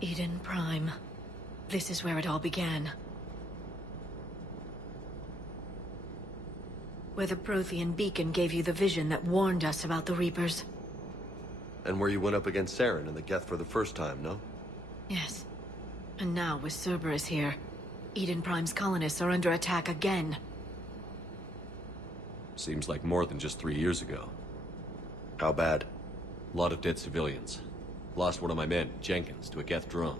Eden Prime. This is where it all began. Where the Prothean beacon gave you the vision that warned us about the Reapers. And where you went up against Saren and the Geth for the first time, no? Yes. And now, with Cerberus here, Eden Prime's colonists are under attack again. Seems like more than just 3 years ago. How bad? A lot of dead civilians. Lost one of my men, Jenkins, to a Geth drone.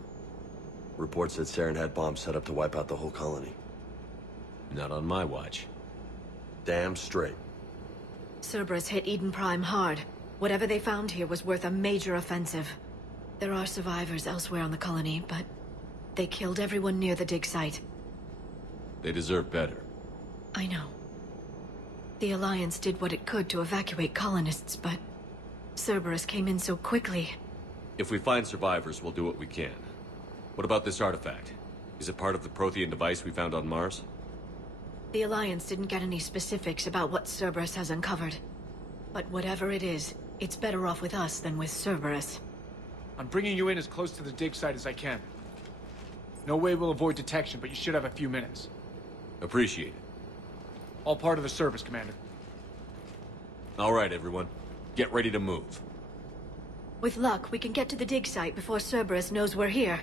Reports said Saren had bombs set up to wipe out the whole colony. Not on my watch. Damn straight. Cerberus hit Eden Prime hard. Whatever they found here was worth a major offensive. There are survivors elsewhere on the colony, but they killed everyone near the dig site. They deserve better. I know. The Alliance did what it could to evacuate colonists, but Cerberus came in so quickly. If we find survivors, we'll do what we can. What about this artifact? Is it part of the Prothean device we found on Mars? The Alliance didn't get any specifics about what Cerberus has uncovered. But whatever it is, it's better off with us than with Cerberus. I'm bringing you in as close to the dig site as I can. No way we'll avoid detection, but you should have a few minutes. Appreciate it. All part of the service, Commander. All right, everyone. Get ready to move. With luck, we can get to the dig site before Cerberus knows we're here.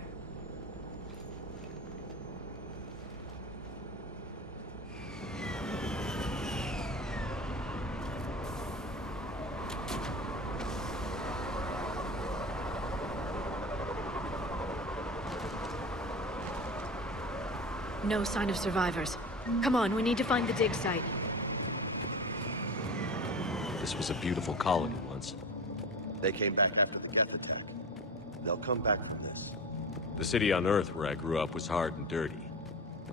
No sign of survivors. Come on, we need to find the dig site. This was a beautiful colony once. They came back after the Geth attack. They'll come back from this. The city on Earth where I grew up was hard and dirty.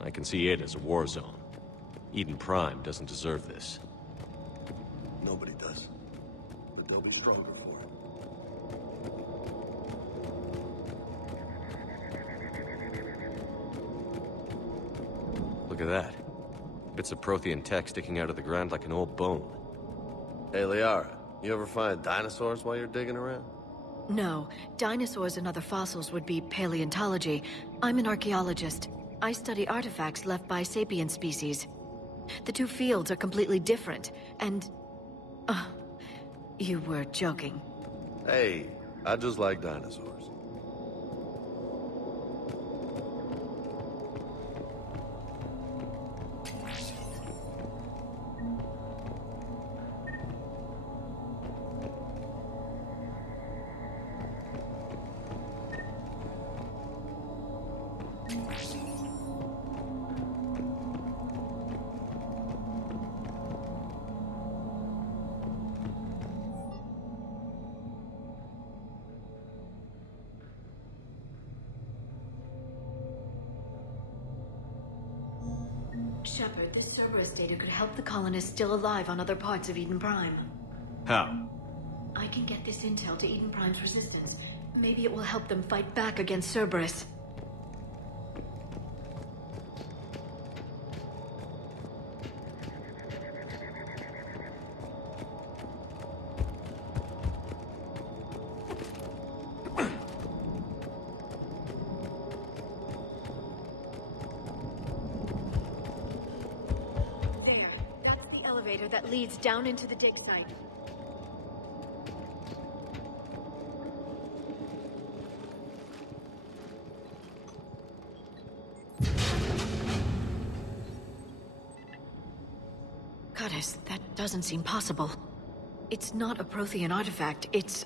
I can see it as a war zone. Eden Prime doesn't deserve this. Nobody does. But they'll be stronger for it. Look at that. Bits of Prothean tech sticking out of the ground like an old bone. Hey, Liara, you ever find dinosaurs while you're digging around? No, dinosaurs and other fossils would be paleontology. I'm an archaeologist. I study artifacts left by sapient species. The two fields are completely different, and... you were joking. Hey, I just like dinosaurs. Shepard, this Cerberus data could help the colonists still alive on other parts of Eden Prime. How? I can get this intel to Eden Prime's resistance. Maybe it will help them fight back against Cerberus. There. That's the elevator that leads down into the dig site. Curtis, that doesn't seem possible. It's not a Prothean artifact, it's...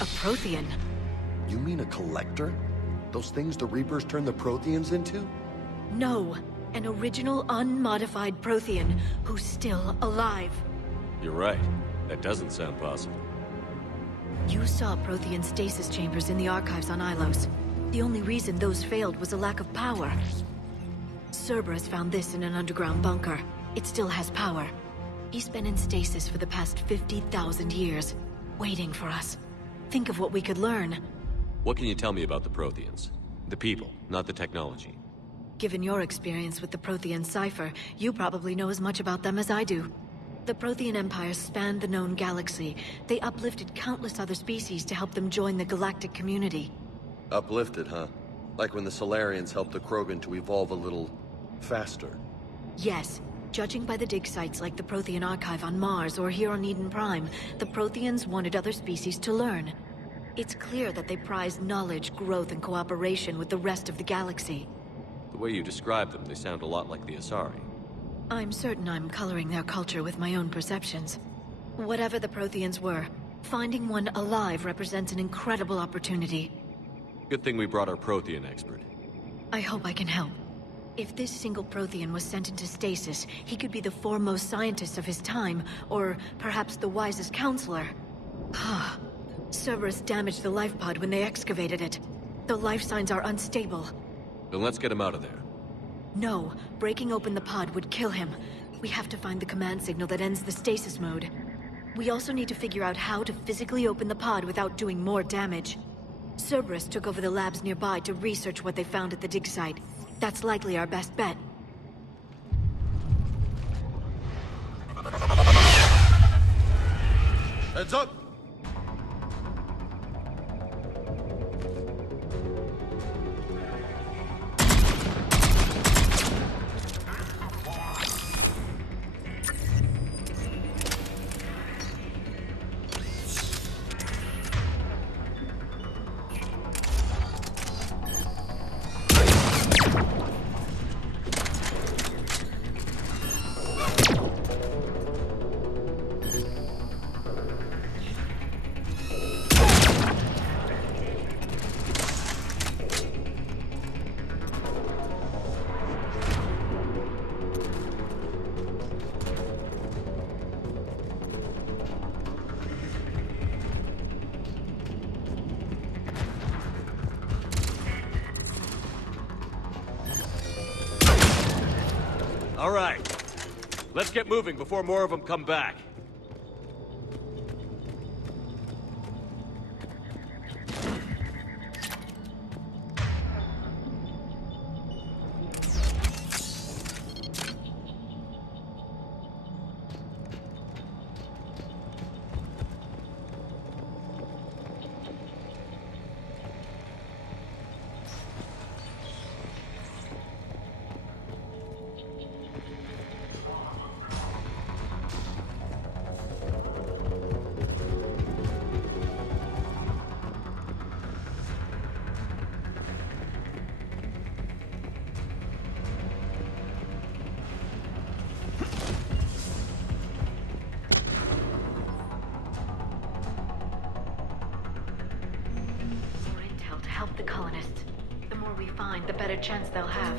a Prothean. You mean a collector? Those things the Reapers turn the Protheans into? No, an original unmodified Prothean who's still alive. You're right. That doesn't sound possible. You saw Prothean stasis chambers in the archives on Ilos. The only reason those failed was a lack of power. Cerberus found this in an underground bunker. It still has power. He's been in stasis for the past 50,000 years, waiting for us. Think of what we could learn. What can you tell me about the Protheans? The people, not the technology. Given your experience with the Prothean cipher, you probably know as much about them as I do. The Prothean Empire spanned the known galaxy. They uplifted countless other species to help them join the galactic community. Uplifted, huh? Like when the Solarians helped the Krogan to evolve a little... faster. Yes. Judging by the dig sites like the Prothean Archive on Mars or here on Eden Prime, the Protheans wanted other species to learn. It's clear that they prize knowledge, growth, and cooperation with the rest of the galaxy. The way you describe them, they sound a lot like the Asari. I'm certain I'm coloring their culture with my own perceptions. Whatever the Protheans were, finding one alive represents an incredible opportunity. Good thing we brought our Prothean expert. I hope I can help. If this single Prothean was sent into stasis, he could be the foremost scientist of his time, or perhaps the wisest counselor. Cerberus damaged the life pod when they excavated it. The life signs are unstable. Then let's get him out of there. No, breaking open the pod would kill him. We have to find the command signal that ends the stasis mode. We also need to figure out how to physically open the pod without doing more damage. Cerberus took over the labs nearby to research what they found at the dig site. That's likely our best bet. Heads up! All right. Let's get moving before more of them come back. Help the colonists. The more we find, the better chance they'll have.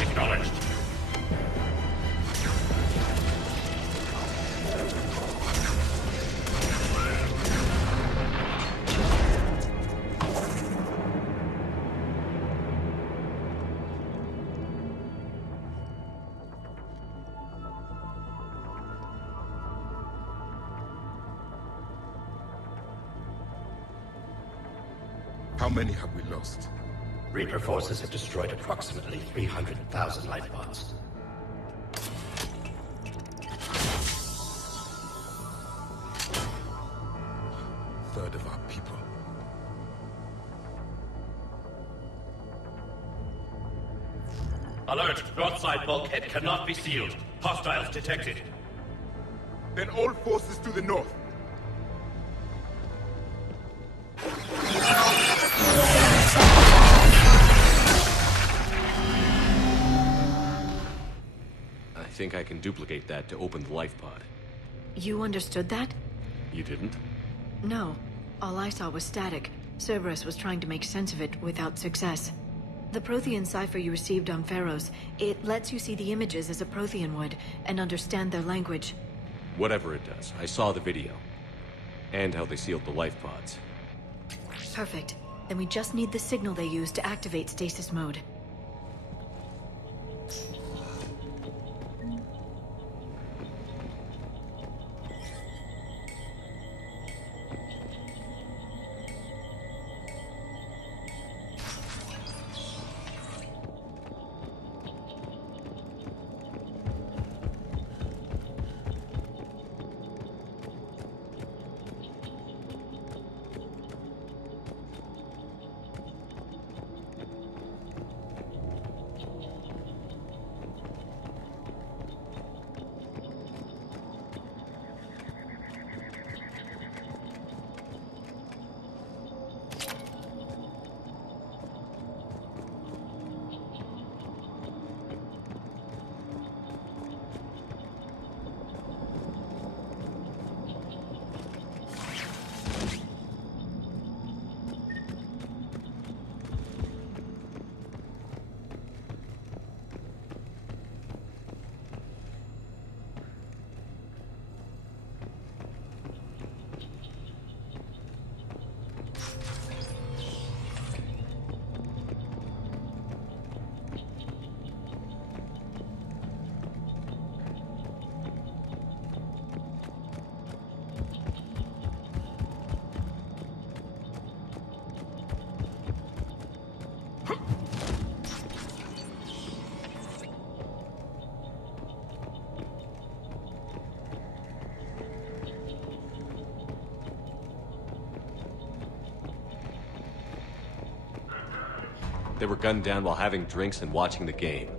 Acknowledged. How many have we lost? Reaper forces have destroyed approximately 300,000 life pods. Third of our people. Alert! North side bulkhead cannot be sealed. Hostiles detected. Then all forces to the north. I think I can duplicate that to open the life pod. You understood that? You didn't? No. All I saw was static. Cerberus was trying to make sense of it without success. The Prothean cipher you received on Pharaohs, it lets you see the images as a Prothean would, and understand their language. Whatever it does, I saw the video. And how they sealed the life pods. Perfect. Then we just need the signal they use to activate stasis mode. They were gunned down while having drinks and watching the game.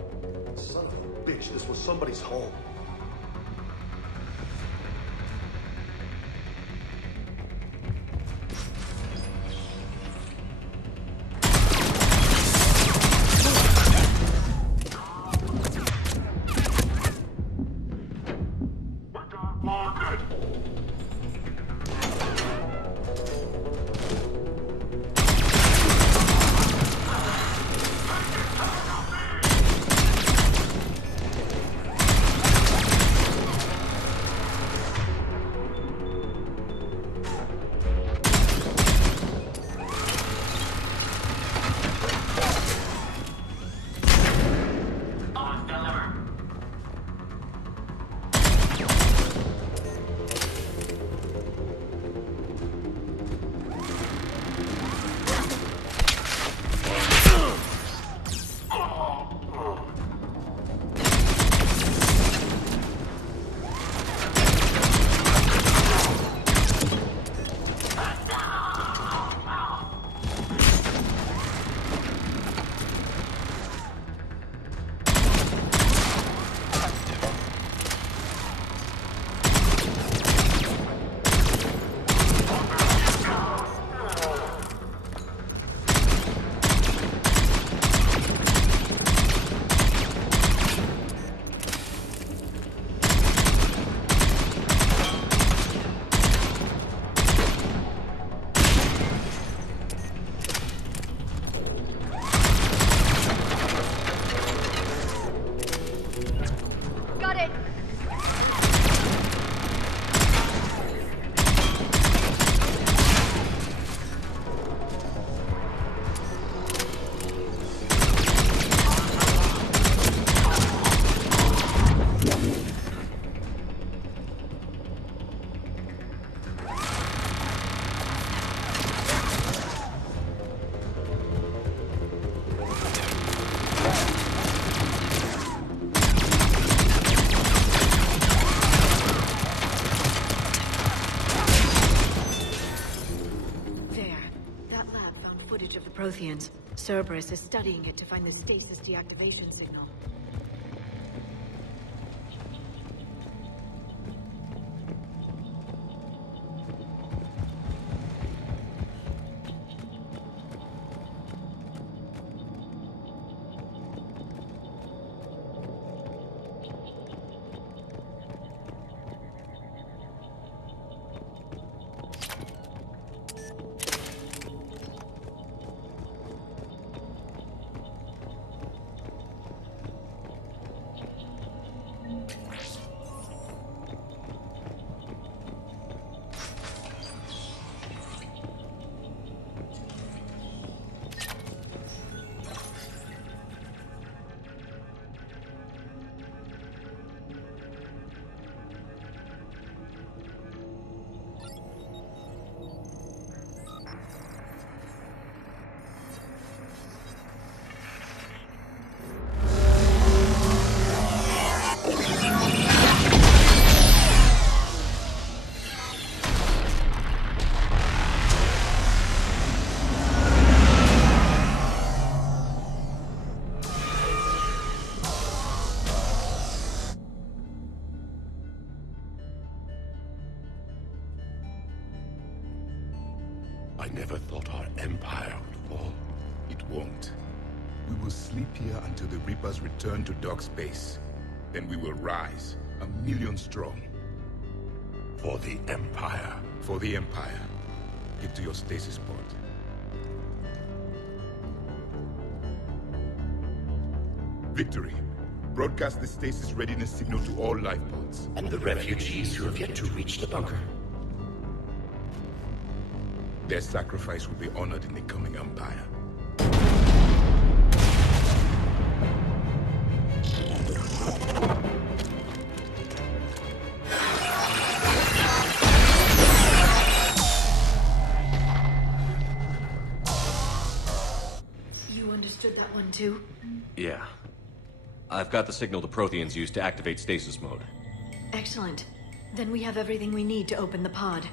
Son of a bitch, this was somebody's home. Protheans. Cerberus is studying it to find the stasis deactivation signal. I never thought our empire would fall. It won't. We will sleep here until the Reapers return to Dock Space. Then we will rise, 1,000,000 strong. For the Empire. For the Empire. Get to your stasis pod. Victory. Broadcast the stasis readiness signal to all life pods. And the refugees who have yet to reach the bunker. Their sacrifice will be honored in the coming Empire. You understood that one too? Yeah. I've got the signal the Protheans use to activate stasis mode. Excellent. Then we have everything we need to open the pod.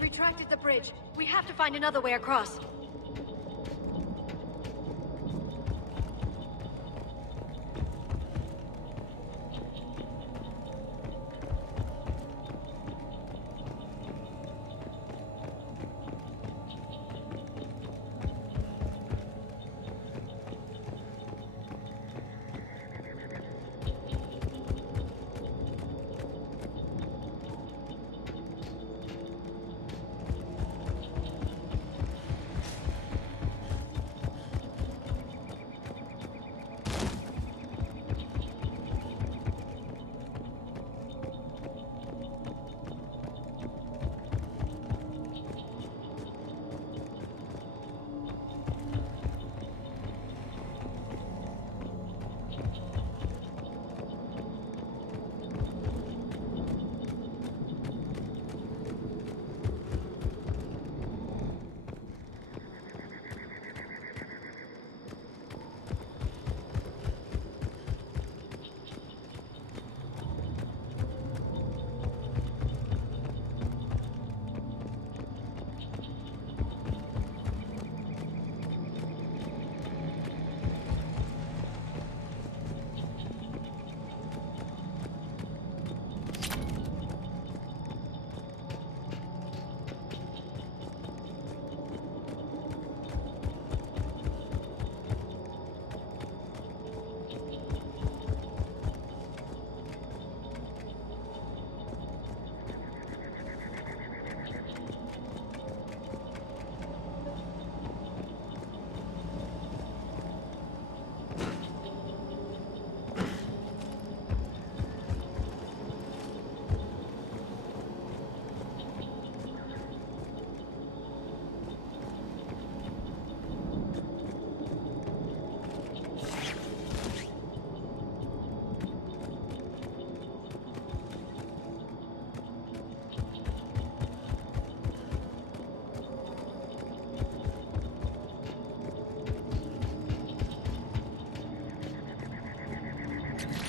They've retracted the bridge. We have to find another way across.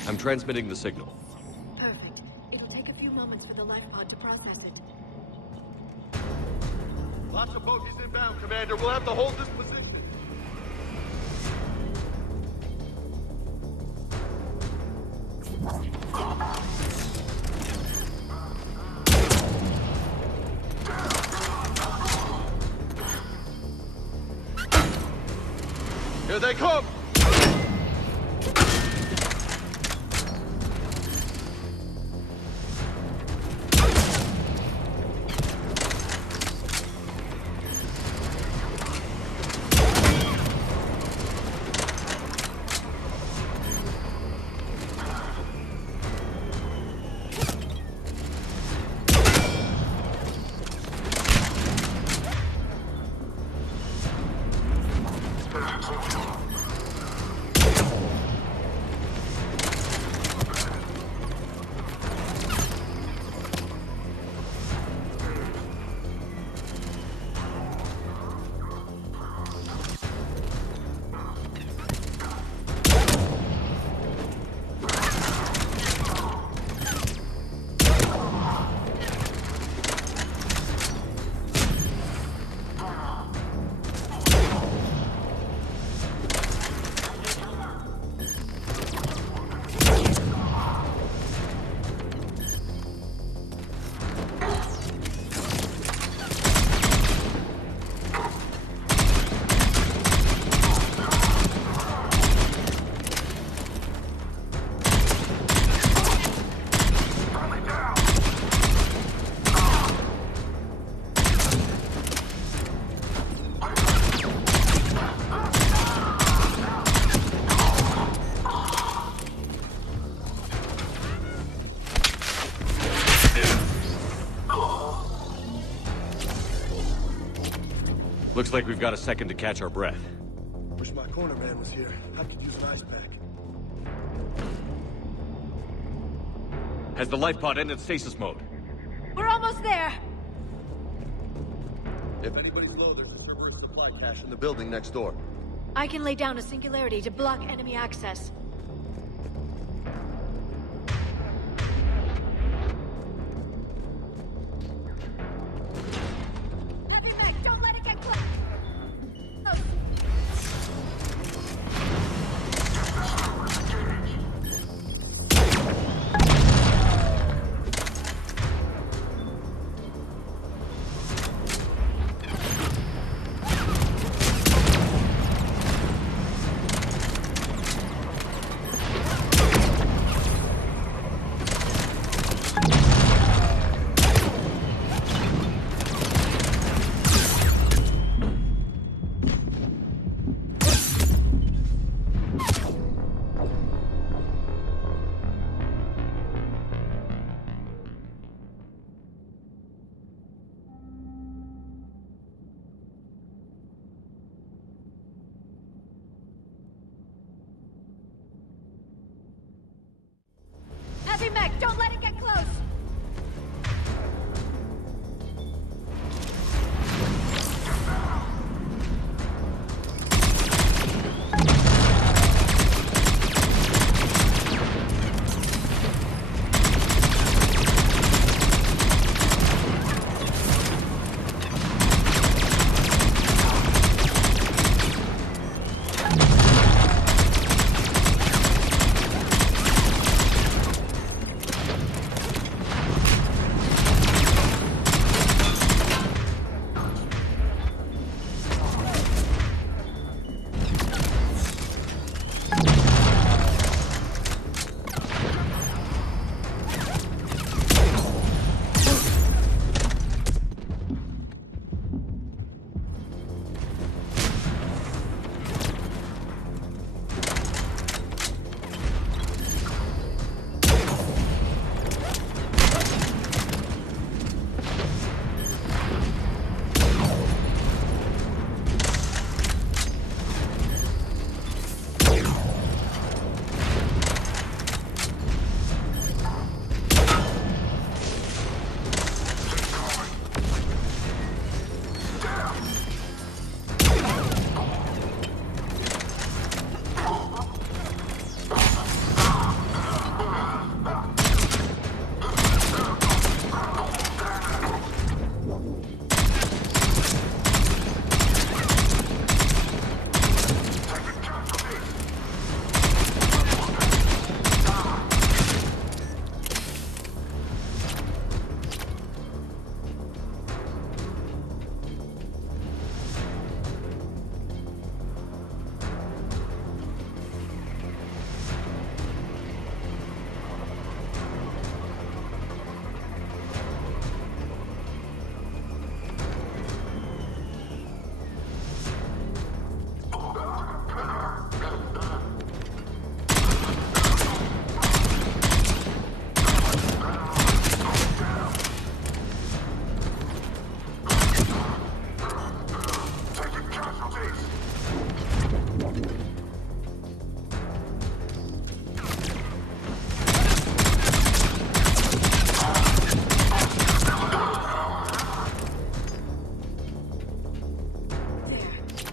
I'm transmitting the signal. Perfect. It'll take a few moments for the life pod to process it. Lots of bogies inbound, Commander. We'll have to hold this position. Here they come! Looks like we've got a second to catch our breath. Wish my corner man was here. I could use an ice pack. Has the life pod ended stasis mode? We're almost there! If anybody's low, there's a Cerberus supply cache in the building next door. I can lay down a singularity to block enemy access.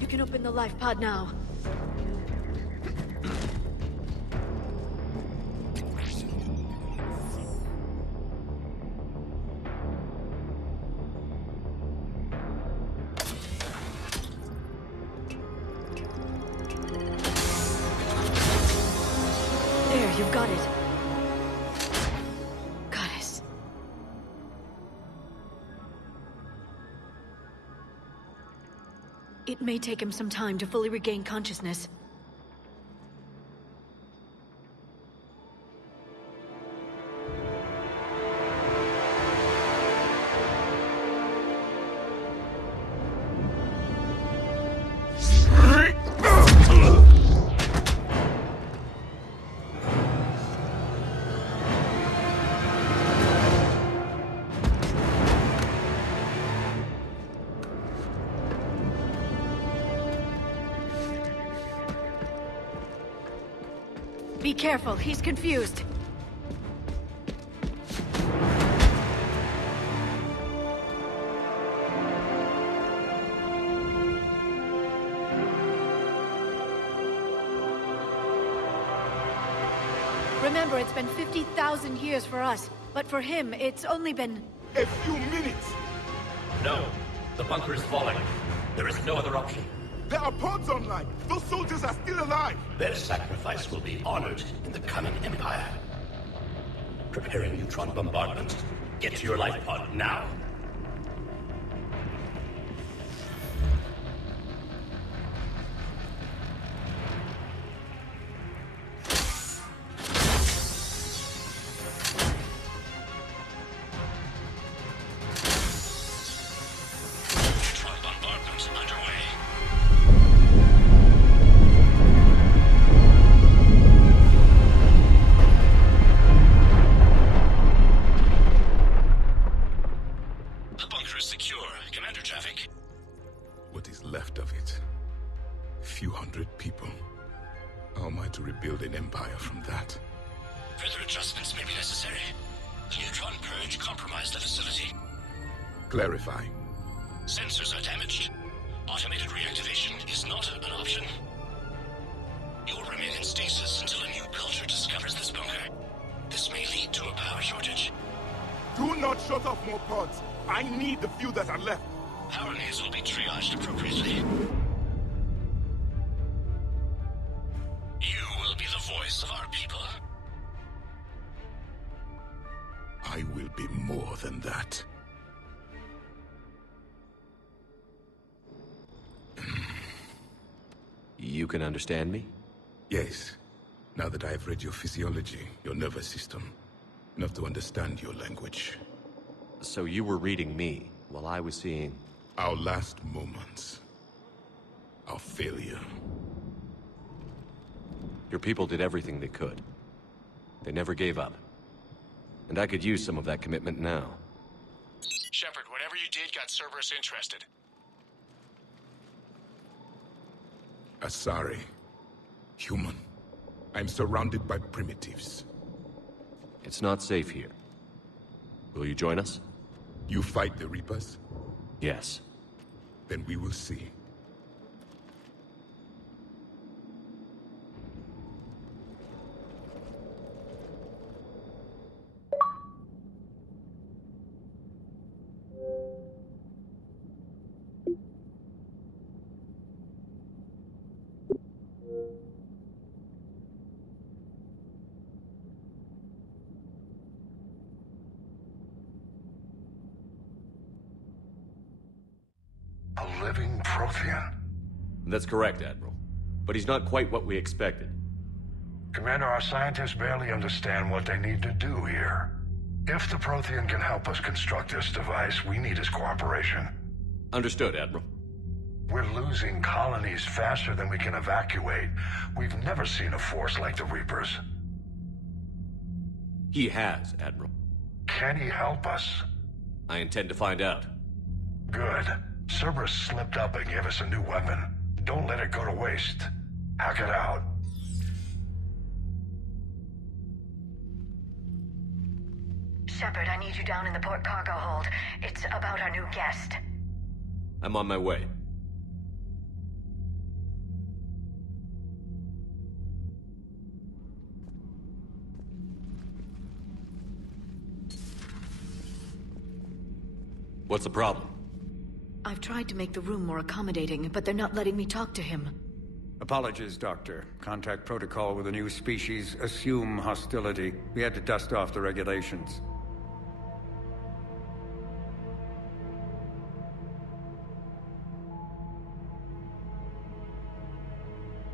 can open the life pod now. There, you've got it. Goddess. It may take him some time to fully regain consciousness. Be careful, he's confused. Remember, it's been 50,000 years for us, but for him, it's only been... A few minutes! No. The bunker is falling. There is no other option. There are pods online! Those soldiers are still alive! Their sacrifice will be honored in the coming Empire. Preparing neutron bombardment. Get to your life pod now. Neutron bombardment underway. The bunker is secure. Commander traffic. What is left of it? A few hundred people. How am I to rebuild an empire from that? Further adjustments may be necessary. The neutron purge compromised the facility. Clarify. Sensors are damaged. Automated reactivation is not an option. You'll remain in stasis until a new culture discovers this bunker. This may lead to a power shortage. Do not shut off more pods! I need the few that are left! Power needs will be triaged appropriately. You will be the voice of our people. I will be more than that. You can understand me? Yes. Now that I have read your physiology, your nervous system, enough to understand your language. So you were reading me, while I was seeing... Our last moments. Our failure. Your people did everything they could. They never gave up. And I could use some of that commitment now. Shepard, whatever you did got Cerberus interested. Asari. Human. I'm surrounded by primitives. It's not safe here. Will you join us? You fight the Reapers? Yes. Then we will see. A living Prothean. That's correct, Admiral. But he's not quite what we expected. Commander, our scientists barely understand what they need to do here. If the Prothean can help us construct this device, we need his cooperation. Understood, Admiral. We're losing colonies faster than we can evacuate. We've never seen a force like the Reapers. He has, Admiral. Can he help us? I intend to find out. Good. Cerberus slipped up and gave us a new weapon. Don't let it go to waste. Hack it out. Shepard, I need you down in the port cargo hold. It's about our new guest. I'm on my way. What's the problem? I've tried to make the room more accommodating, but they're not letting me talk to him. Apologies, Doctor. Contact protocol with a new species. Assume hostility. We had to dust off the regulations.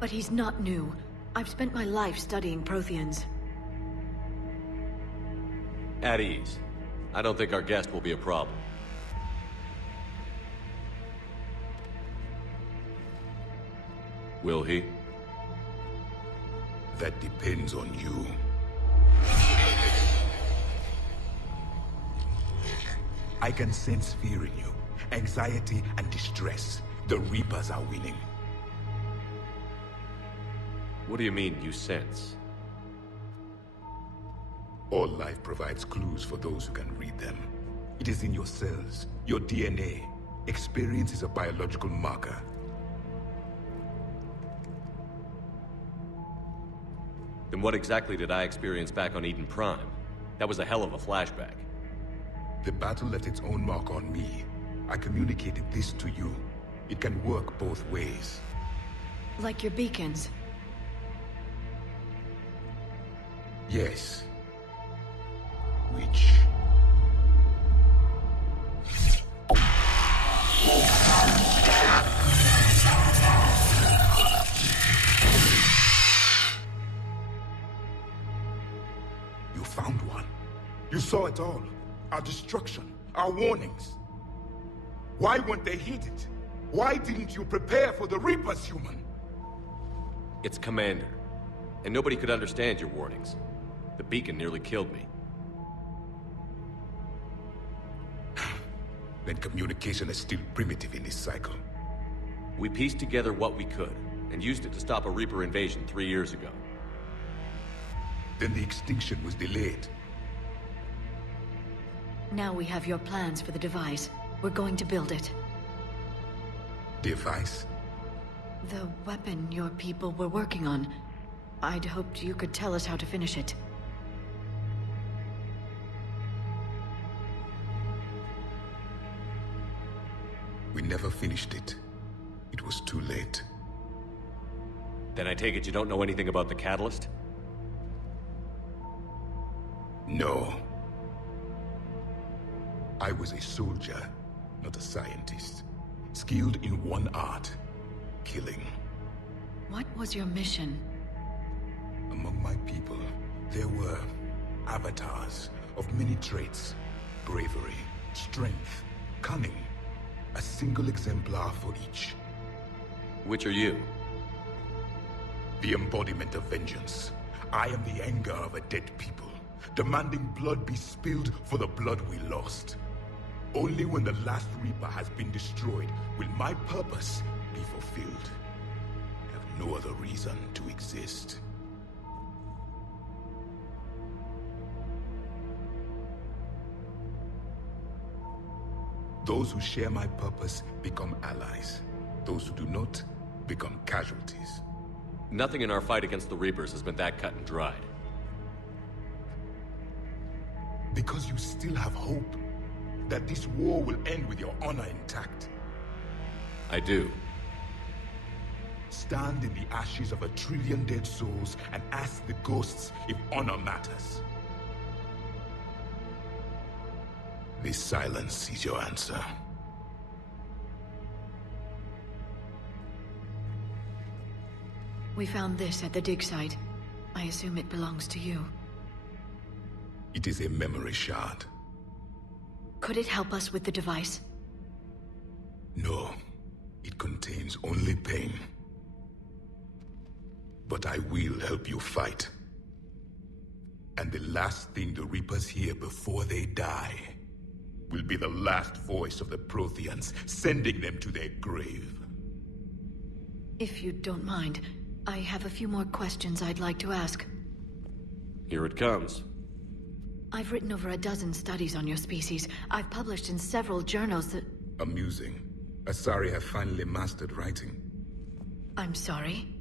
But he's not new. I've spent my life studying Protheans. At ease. I don't think our guest will be a problem. Will he? That depends on you. I can sense fear in you. Anxiety and distress. The Reapers are winning. What do you mean, you sense? All life provides clues for those who can read them. It is in your cells, your DNA. Experience is a biological marker. Then what exactly did I experience back on Eden Prime? That was a hell of a flashback. The battle left its own mark on me. I communicated this to you. It can work both ways. Like your beacons. Yes. Which... You found one. You saw it all. Our destruction, our warnings. Why weren't they heeded? Why didn't you prepare for the Reapers, human? It's Commander. And nobody could understand your warnings. The beacon nearly killed me. Then communication is still primitive in this cycle. We pieced together what we could, and used it to stop a Reaper invasion 3 years ago. Then the extinction was delayed. Now we have your plans for the device. We're going to build it. Device? The weapon your people were working on. I'd hoped you could tell us how to finish it. We never finished it. It was too late. Then I take it you don't know anything about the catalyst? No. I was a soldier, not a scientist. Skilled in one art, killing. What was your mission? Among my people, there were avatars of many traits. Bravery, strength, cunning. A single exemplar for each. Which are you? The embodiment of vengeance. I am the anger of a dead people, demanding blood be spilled for the blood we lost. Only when the last Reaper has been destroyed will my purpose be fulfilled. I have no other reason to exist. Those who share my purpose become allies. Those who do not become casualties. Nothing in our fight against the Reapers has been that cut and dried. Because you still have hope that this war will end with your honor intact. I do. Stand in the ashes of 1 trillion dead souls and ask the ghosts if honor matters. This silence is your answer. We found this at the dig site. I assume it belongs to you. It is a memory shard. Could it help us with the device? No. It contains only pain. But I will help you fight. And the last thing the Reapers hear before they die will be the last voice of the Protheans, sending them to their grave. If you don't mind, I have a few more questions I'd like to ask. Here it comes. I've written over a dozen studies on your species. I've published in several journals that... Amusing. Asari have finally mastered writing. I'm sorry?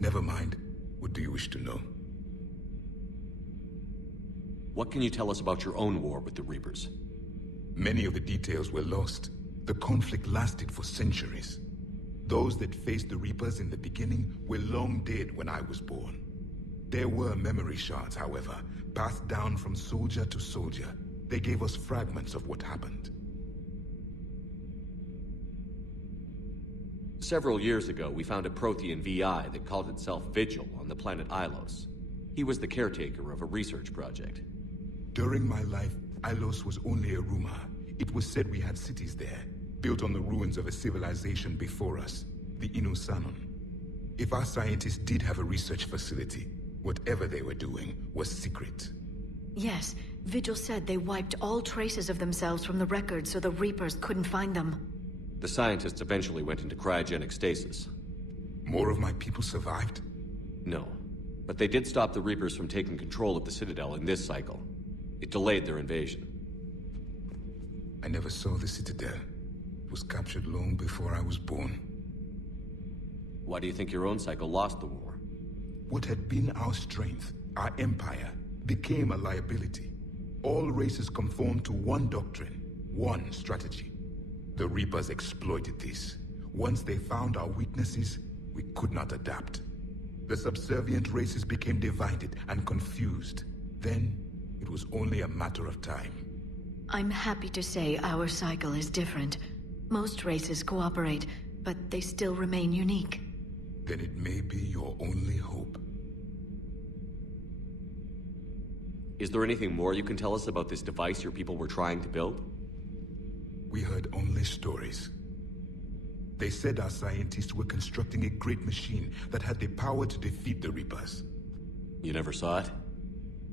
Never mind. What do you wish to know? What can you tell us about your own war with the Reapers? Many of the details were lost. The conflict lasted for centuries. Those that faced the Reapers in the beginning were long dead when I was born. There were memory shards, however, passed down from soldier to soldier. They gave us fragments of what happened. Several years ago, we found a Prothean VI that called itself Vigil on the planet Ilos. He was the caretaker of a research project. During my life, Ilos was only a rumor. It was said we had cities there, built on the ruins of a civilization before us, the Inusanon. If our scientists did have a research facility, whatever they were doing was secret. Yes, Vigil said they wiped all traces of themselves from the records so the Reapers couldn't find them. The scientists eventually went into cryogenic stasis. More of my people survived? No, but they did stop the Reapers from taking control of the Citadel in this cycle. It delayed their invasion. I never saw the Citadel. It was captured long before I was born. Why do you think your own cycle lost the war? What had been our strength, our empire, became a liability. All races conformed to one doctrine, one strategy. The Reapers exploited this. Once they found our weaknesses, we could not adapt. The subservient races became divided and confused. Then, it was only a matter of time. I'm happy to say our cycle is different. Most races cooperate, but they still remain unique. Then it may be your only hope. Is there anything more you can tell us about this device your people were trying to build? We heard only stories. They said our scientists were constructing a great machine that had the power to defeat the Reapers. You never saw it?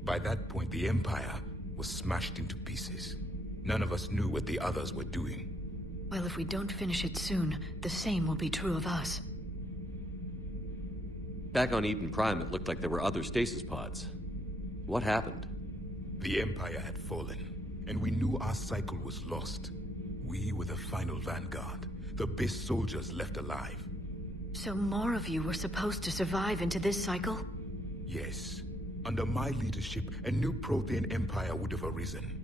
By that point, the Empire was smashed into pieces. None of us knew what the others were doing. Well, if we don't finish it soon, the same will be true of us. Back on Eden Prime, it looked like there were other stasis pods. What happened? The Empire had fallen, and we knew our cycle was lost. We were the final vanguard, the best soldiers left alive. So more of you were supposed to survive into this cycle? Yes. Under my leadership, a new Prothean empire would have arisen.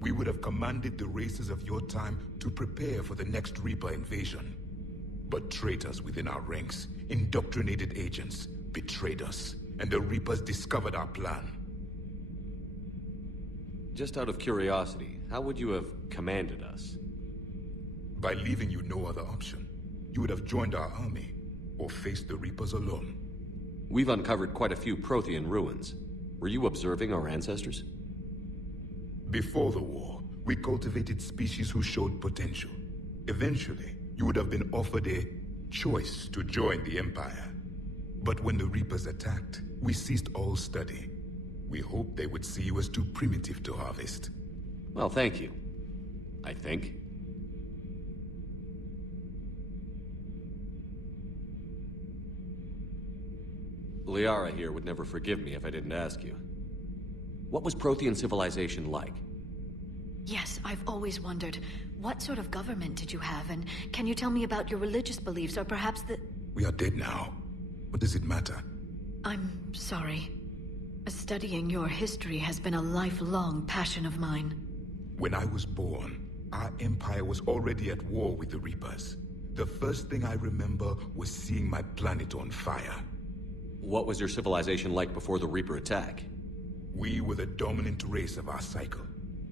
We would have commanded the races of your time to prepare for the next Reaper invasion. But traitors within our ranks, indoctrinated agents, betrayed us, and the Reapers discovered our plan. Just out of curiosity, how would you have commanded us? By leaving you no other option. You would have joined our army, or faced the Reapers alone. We've uncovered quite a few Prothean ruins. Were you observing our ancestors? Before the war, we cultivated species who showed potential. Eventually, you would have been offered a choice to join the Empire. But when the Reapers attacked, we ceased all study. We hoped they would see you as too primitive to harvest. Well, thank you. I think. Liara here would never forgive me if I didn't ask you. What was Prothean civilization like? Yes, I've always wondered. What sort of government did you have, and can you tell me about your religious beliefs, or perhaps the... We are dead now. What does it matter? I'm sorry. Studying your history has been a lifelong passion of mine. When I was born, our empire was already at war with the Reapers. The first thing I remember was seeing my planet on fire. What was your civilization like before the Reaper attack? We were the dominant race of our cycle.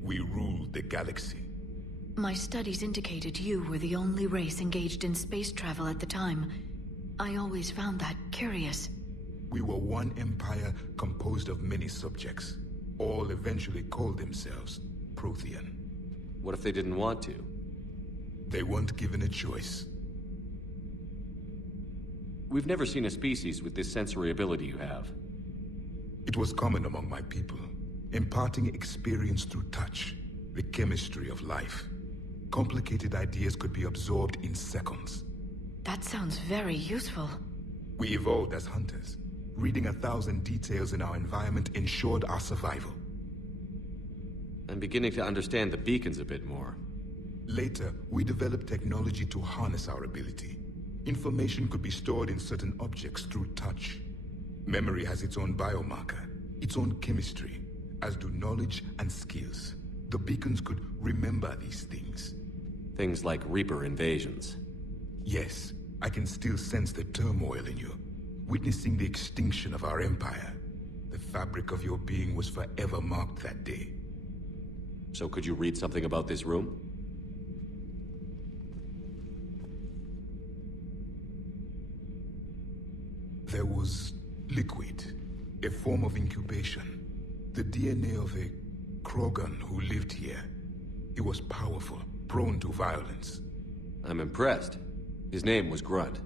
We ruled the galaxy. My studies indicated you were the only race engaged in space travel at the time. I always found that curious. We were one empire composed of many subjects. All eventually called themselves Prothean. What if they didn't want to? They weren't given a choice. We've never seen a species with this sensory ability you have. It was common among my people, imparting experience through touch, the chemistry of life. Complicated ideas could be absorbed in seconds. That sounds very useful. We evolved as hunters. Reading 1,000 details in our environment ensured our survival. I'm beginning to understand the beacons a bit more. Later, we developed technology to harness our ability. Information could be stored in certain objects through touch. Memory has its own biomarker, its own chemistry, as do knowledge and skills. the beacons could remember these things. Things like Reaper invasions. Yes, I can still sense the turmoil in you, witnessing the extinction of our empire. The fabric of your being was forever marked that day. So could you read something about this room? There was liquid, a form of incubation. The DNA of a Krogan who lived here. He was powerful, prone to violence. I'm impressed. His name was Grunt.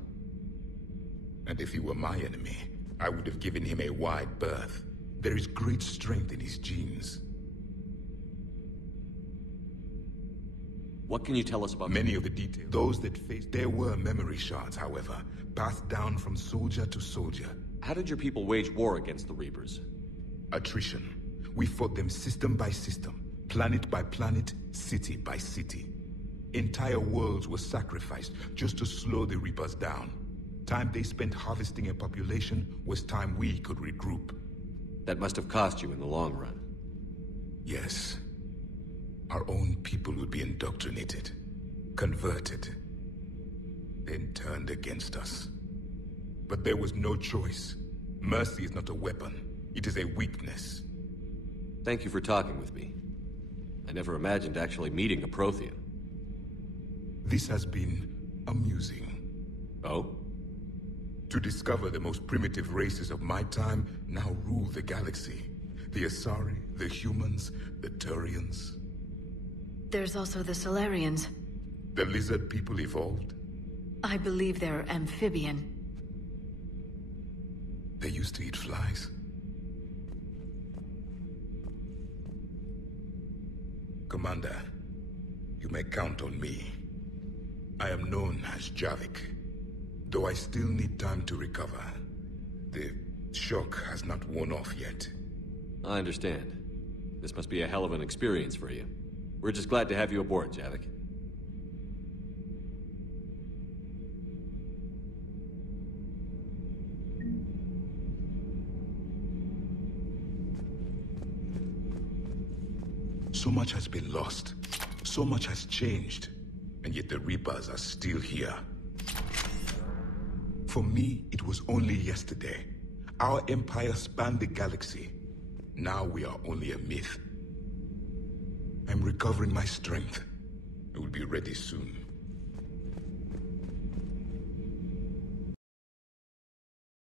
And if he were my enemy, I would have given him a wide berth. There is great strength in his genes. What can you tell us about... Many of the details, those that faced... There were memory shards, however, passed down from soldier to soldier. How did your people wage war against the Reapers? Attrition. We fought them system by system, planet by planet, city by city. Entire worlds were sacrificed just to slow the Reapers down. Time they spent harvesting a population was time we could regroup. That must have cost you in the long run. Yes. Our own people would be indoctrinated, converted, then turned against us. But there was no choice. Mercy is not a weapon. It is a weakness. Thank you for talking with me. I never imagined actually meeting a Prothean. This has been amusing. Oh? To discover the most primitive races of my time now rule the galaxy. The Asari, the humans, the Turians. There's also the Solarians. The lizard people evolved? I believe they're amphibian. They used to eat flies. Commander, you may count on me. I am known as Javik, though I still need time to recover. The shock has not worn off yet. I understand. This must be a hell of an experience for you. We're just glad to have you aboard, Javik. So much has been lost. So much has changed. And yet the Reapers are still here. For me, it was only yesterday. Our empire spanned the galaxy. Now we are only a myth. I'm recovering my strength. I will be ready soon.